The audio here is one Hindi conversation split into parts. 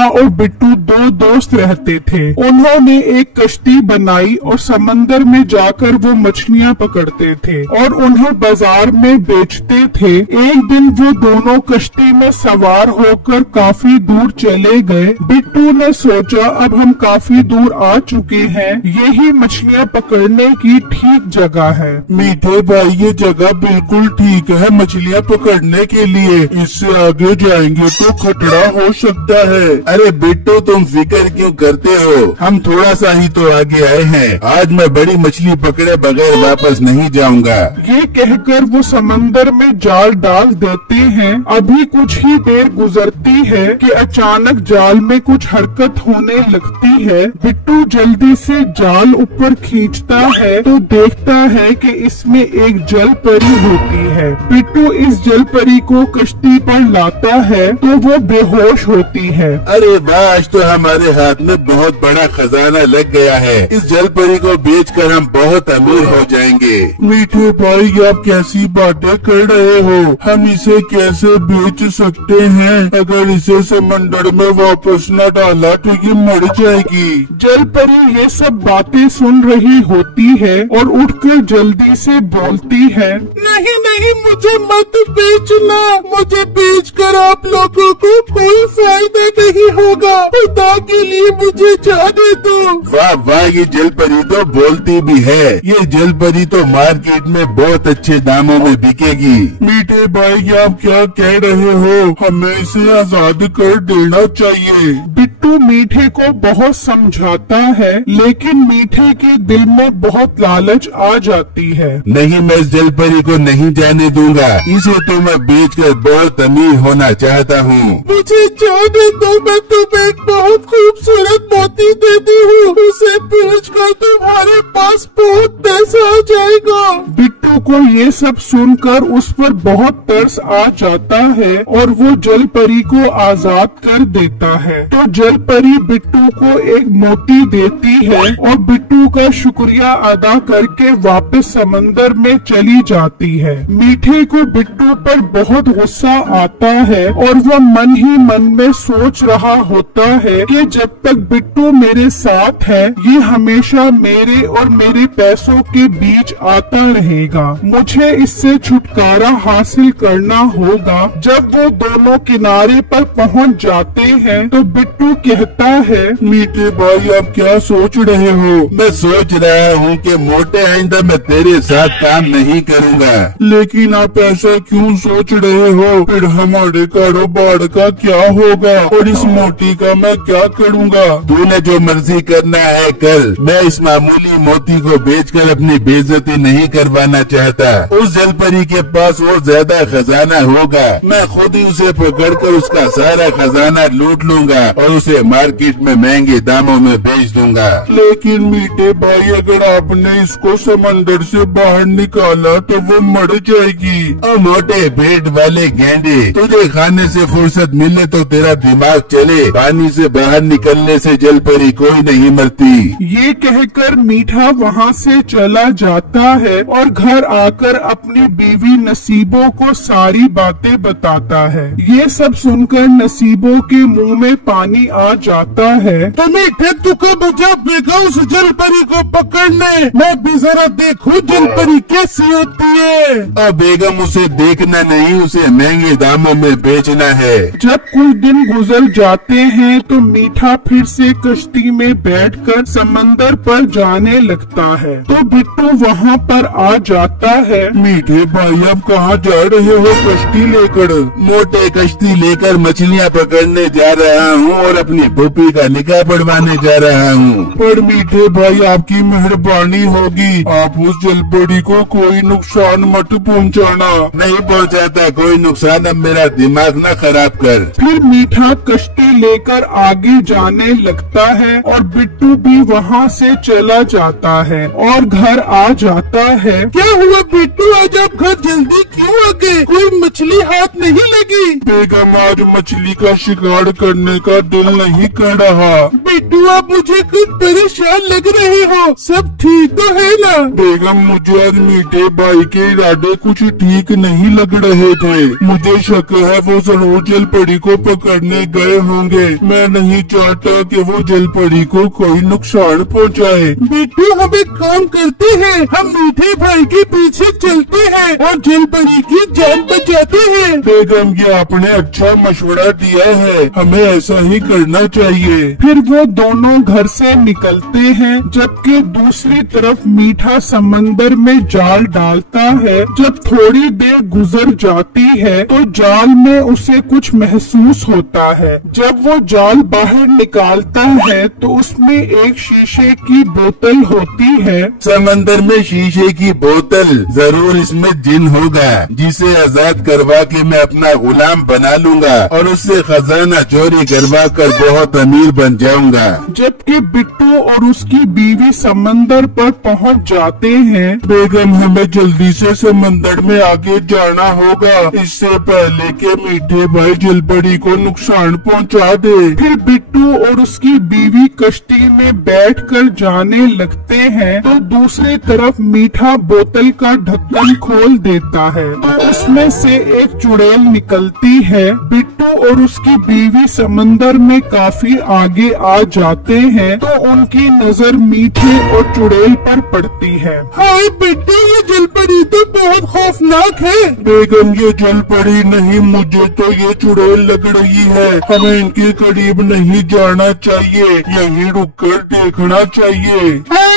मीठा और बिट्टू दो दोस्त रहते थे। उन्होंने एक कश्ती बनाई और समंदर में जाकर वो मछलियाँ पकड़ते थे और उन्हें बाजार में बेचते थे। एक दिन वो दोनों कश्ती में सवार होकर काफी दूर चले गए। बिट्टू ने सोचा अब हम काफी दूर आ चुके हैं, यही मछलियाँ पकड़ने की ठीक जगह है। मीठे भाई ये जगह बिल्कुल ठीक है मछलियाँ पकड़ने के लिए, इससे आगे जाएंगे तो खतरा हो सकता है। अरे बिट्टू तुम फिक्र क्यों करते हो, हम थोड़ा सा ही तो आगे आए हैं। आज मैं बड़ी मछली पकड़े बगैर वापस नहीं जाऊंगा। ये कहकर वो समंदर में जाल डाल देते हैं। अभी कुछ ही देर गुजरती है कि अचानक जाल में कुछ हरकत होने लगती है। बिट्टू जल्दी से जाल ऊपर खींचता है तो देखता है कि इसमें एक जल परी होती है। बिट्टू इस जल परी को कश्ती पर लाता है तो वो बेहोश होती है। अरे वाह, आज तो हमारे हाथ में बहुत बड़ा खजाना लग गया है। इस जल परी को बेचकर हम बहुत अमीर हो जाएंगे। मीठे भाई आप कैसी बातें कर रहे हो, हम इसे कैसे बेच सकते हैं? अगर इसे समंदर में वापस न डाला तो ये मर जाएगी। जल परी ये सब बातें सुन रही होती है और उठकर जल्दी से बोलती है, नहीं नहीं मुझे मत बेचना, मुझे बेचकर आप लोगों को कोई फायदा नहीं होगा, खुदा के लिए मुझे जाने दो। वाह वाह, ये जल परी तो बोलती भी है। ये जल परी तो मार्केट में बहुत अच्छे दामों में बिकेगी। मीठे भाई आप क्या कह रहे हो, हमें इसे आजाद कर देना चाहिए। बिट्टू मीठे को बहुत समझाता है लेकिन मीठे के दिल में बहुत लालच आ जाती है। नहीं, मैं इस जल परी को नहीं जाने दूंगा, इसे तो मैं बेचकर बहुत अमीर होना चाहता हूँ। मुझे जाने दो, मैं तुम्हें एक बहुत खूबसूरत मोती देती हूँ, उसे बेचकर तुम्हारे पास बहुत पैसा आ जाएगा। बिट्टू को ये सब सुनकर उस पर बहुत तरस आ जाता है और वो जल परी को आजाद कर देता है। तो जल परी बिट्टू को एक मोती देती है और बिट्टू का शुक्रिया अदा करके वापस समंदर में चली जाती है। मीठे को बिट्टू पर बहुत गुस्सा आता है और वो मन ही मन में सोच रहा होता है कि जब तक बिट्टू मेरे साथ है ये हमेशा मेरे और मेरे पैसों के बीच आता रहेगा। मुझे इससे छुटकारा हासिल करना होगा। जब वो दोनों किनारे पर पहुंच जाते हैं तो बिट्टू कहता है, मीठे भाई आप क्या सोच रहे हो? मैं सोच रहा हूँ कि मोटे आइंदा मैं तेरे साथ काम नहीं करूँगा। लेकिन आप ऐसा क्यों सोच रहे हो? फिर हमारे कारोबार का क्या होगा और इस मोती का मैं क्या करूँगा? तूने जो मर्जी करना है कर, मैं इस मामूली मोती को बेचकर अपनी बेइज्जती नहीं करवाना चाहता। उस जल परी के पास वो ज्यादा खजाना होगा, मैं खुद ही उसे पकड़कर उसका सारा खजाना लूट लूंगा और उसे मार्केट में महंगे दामों में बेच दूंगा। लेकिन मीठे भाई अगर आपने इसको समंदर से बाहर निकाला तो वो मर जाएगी। और मोटे पेट वाले गेंडे, तुझे खाने से फुर्सत मिले तो तेरा दिमाग चले, पानी से बाहर निकलने से जल परी कोई नहीं मरती। ये कहकर मीठा वहाँ से चला जाता है और घर आकर अपनी बीवी नसीबों को सारी बातें बताता है। ये सब सुनकर नसीबों के मुंह में पानी आ जाता है। तो मीठे तू कब जा बेगा उस जल परी को पकड़ने, मैं भी जरा देखूं जल परी कैसी होती है। अब बेगम उसे देखना नहीं, उसे महंगे दामों में बेचना है। जब कुछ दिन गुजर जाते हैं तो मीठा फिर से कश्ती में बैठकर समंदर पर जाने लगता है। तो बिट्टू वहाँ पर आ जाता है। मीठे भाई आप कहाँ जा रहे हो कश्ती लेकर? मोटे कश्ती लेकर मछलियाँ पकड़ने जा रहा हूँ और अपनी पुप्पी का निकाह पढ़वाने जा रहा हूँ। पर मीठे भाई आपकी मेहरबानी होगी, आप उस जल परी को कोई नुकसान मत पहुँचाना। नहीं पहुँचाता कोई नुकसान, अब मेरा दिमाग न खराब कर। फिर मीठा कश्ती लेकर आगे जाने लगता है और बिट्टू भी वहाँ से चला जाता है और घर आ जाता है। क्या हुआ बिट्टू आज आप घर जल्दी क्यों आ गए? कोई मछली हाथ नहीं लगी? बेगम आज मछली का शिकार करने का दिल नहीं कर रहा। बिट्टू आप मुझे कुछ परेशान लग रहे हो, सब ठीक तो है ना? बेगम मुझे आज मीठे भाई के इरादे कुछ ठीक नहीं लग रहे थे। मुझे शक है वो जरूर जलपरी को पकड़ने गए होंगे। मैं नहीं चाहता कि वो जलपरी को कोई नुकसान पहुंचाए। बिट्टू हम एक काम करते हैं, हम मीठे भाई के पीछे चलते हैं और जलपरी की जान बचाते हैं। बेगम ये आपने अच्छा मशवरा दिया है, हमें ऐसा ही करना चाहिए। फिर वो दोनों घर से निकलते हैं, जबकि दूसरी तरफ मीठा समंदर में जाल डालता है। जब थोड़ी देर गुजर जाती है तो जाल में उसे कुछ महसूस होता है। जब वो जाल बाहर निकालता है तो उसमें एक शीशे की बोतल होती है। समंदर में शीशे की बोतल, जरूर इसमें जिन होगा जिसे आजाद करवा के मैं अपना गुलाम बना लूंगा और उससे खजाना चोरी करवा कर बहुत अमीर बन जाऊंगा। जबकि बिट्टू और उसकी बीवी समंदर पर पहुंच जाते हैं। बेगम हमें जल्दी से समंदर में आगे जाना होगा, इससे पहले के मीठे भाई जलपरी को नुकसान पहुंचा दे। फिर बिट्टू और उसकी बीवी कश्ती में बैठकर जाने लगते हैं तो दूसरी तरफ मीठा बोतल का ढक्कन खोल देता है तो उसमें से एक चुड़ैल निकलती है। बिट्टू और उसकी बीवी समंदर में काफी आगे आ जाते हैं तो उनकी नजर मीठे और चुड़ैल पर पड़ती है। हाय बिट्टू ये जलपरी तो बहुत खौफनाक है। बेगम ये जलपरी नहीं, मुझे तो ये चुड़ैल लग रही है। हमें इनके करीब नहीं जाना चाहिए, यहीं रुककर देखना चाहिए।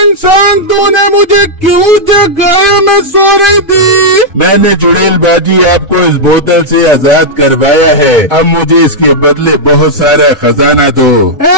इंसान तूने मुझे क्यों जगाया? मैं सो रही थी। मैंने चुड़ैल बाजी आपको इस बोतल से आजाद करवाया है, अब मुझे इसके बदले बहुत सारा खजाना दो।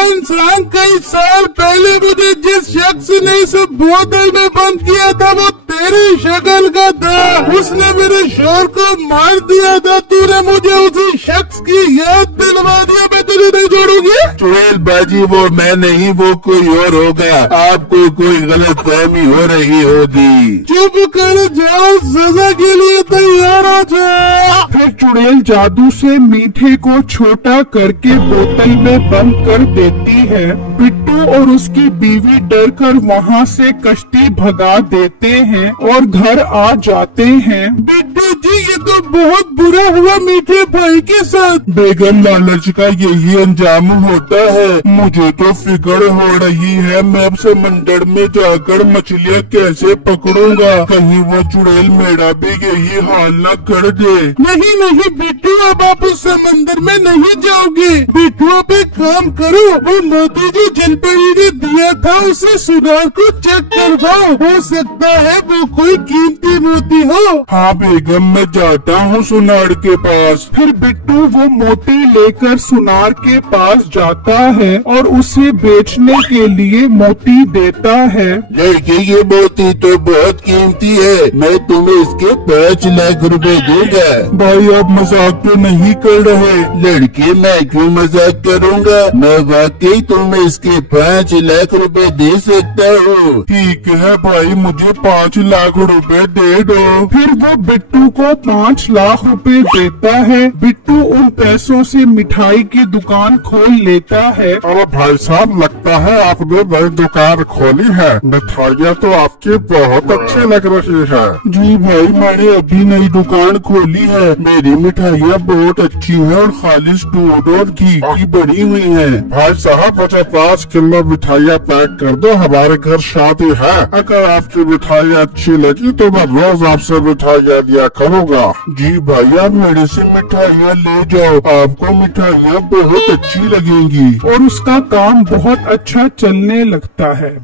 इंसान कई साल पहले मुझे जिस शख्स ने इस बोतल में बंद किया था वो तेरी शक्ल का था। उसने मेरे शोर को मार दिया था। तूने मुझे उसी शख्स की याद दिलवा दिया। मैं तुझे नहीं छोड़ूंगी। चुड़ैल बाजी वो मैं नहीं, वो कोई और होगा। आपको कोई गलत फहमी हो रही होगी। चुप कर जाओ, सजा के लिए तैयार हो जाओ। फिर चुड़ैल जादू से मीठे को छोटा करके बोतल में बंद कर देती है। बिट्टू और उसकी बीवी डरकर वहाँ से कश्ती भगा देते हैं और घर आ जाते हैं। बिट्टू जी ये तो बहुत बुरा हुआ मीठे भाई के साथ। बेगम लालच का यही अंजाम होता है। मुझे तो फिक्र हो रही है, मैं अब समंदर में जाकर मछलियाँ कैसे पकड़ूंगा। कहीं वो चुड़ैल मेरा भी यही हाल न कर दे। नहीं नहीं बिट्टू अब आप उस समंदर में नहीं जाओगे। बिट्टू अब एक काम करो, वो मोती जो जलपरी ने दिया था उसे सुनार को चेक करवाओ, हो सकता है वो कोई कीमती मोती हो। हाँ बेगम मैं जाता हूँ सुनार के पास। फिर बिट्टू वो मोती लेकर सुनार के पास जाता है और उसे बेचने के लिए मोती देता है। लड़के ये मोती तो बहुत कीमती है, मैं तुम्हें इसके 5 लाख रुपए दूंगा। भाई आप मजाक तो नहीं कर रहे? लड़के मैं क्यों मजाक करूंगा, मैं वाकई तुम्हें इसके 5 लाख रुपए दे सकता हूँ। ठीक है भाई मुझे 5 लाख रुपए दे दो। फिर वो बिट्टू को 5 लाख रुपए देता है। बिट्टू उन पैसों से मिठाई की दुकान खोल लेता है। अरे भाई साहब लगता है आपने नई दुकान खोली है, मिठाइयाँ तो आपकी बहुत अच्छी लग रही है। जी भाई मैंने अभी नई दुकान खोली है, मेरी मिठाइयाँ बहुत अच्छी है और खालिश दूध और घी की बनी हुई है। भाई साहब मुझे 5 किलो मिठाइयाँ पैक कर दो, हमारे घर शादी है। अगर आपकी मिठाइयाँ अच्छी लगी तो मैं रोज आपसे मिठाइयाँ दिया करूँगा। जी भाई आप मेरे से मिठाइयाँ ले जाओ, आपको मिठाइयाँ बहुत अच्छी लगेंगी। और उसका काम बहुत अच्छा चलने लगता है।